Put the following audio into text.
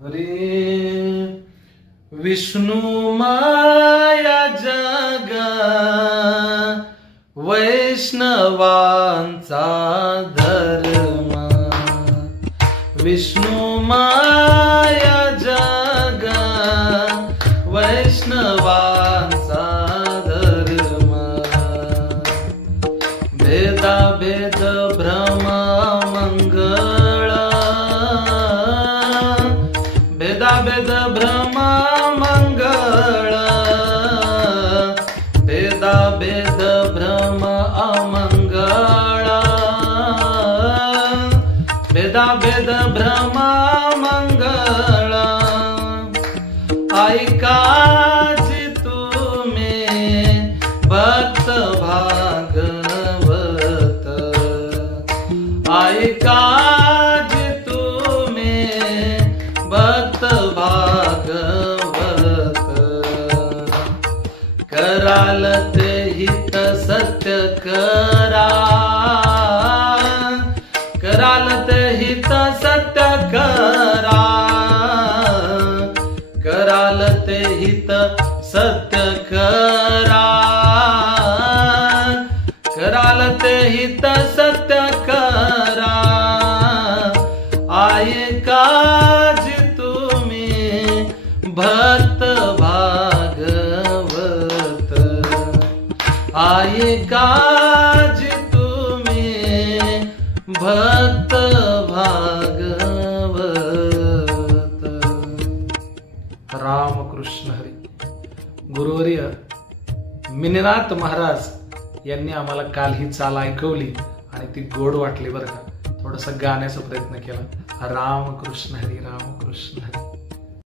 हरी विष्णु माया जगा वैष्णवांचा धर्म, विष्णु माया जगा वैष्णवांचा धर्म, भेदा भेद भ्रम मंगळ, भेदा भेद भ्रम मंगळ, भेदा भेद भ्रम अमंगळ, भेदा भेद भ्रम मंगळ, ऐका जी तुम्ही भक्त भागवत, ऐका जी तुम्ही भक्त भागवत, कराल ते हित सत्य करा, कराल ते हित सत्य करा, कराल ते हित सत्य करा, कराल ते हित सत्य करा, ऐका जी तुम्ही भक्त भागवत, ऐका जी तुम्ही भक्त भागवत. रामकृष्ण हरी. गुरुवर्य मिनीनाथ महाराज यांनी आम्हाला काल ही चाल ऐकवली आणि ती गोड वाटली बरं का. थोडस गाण्याचा प्रयत्न केला. रामकृष्ण हरी, रामकृष्ण.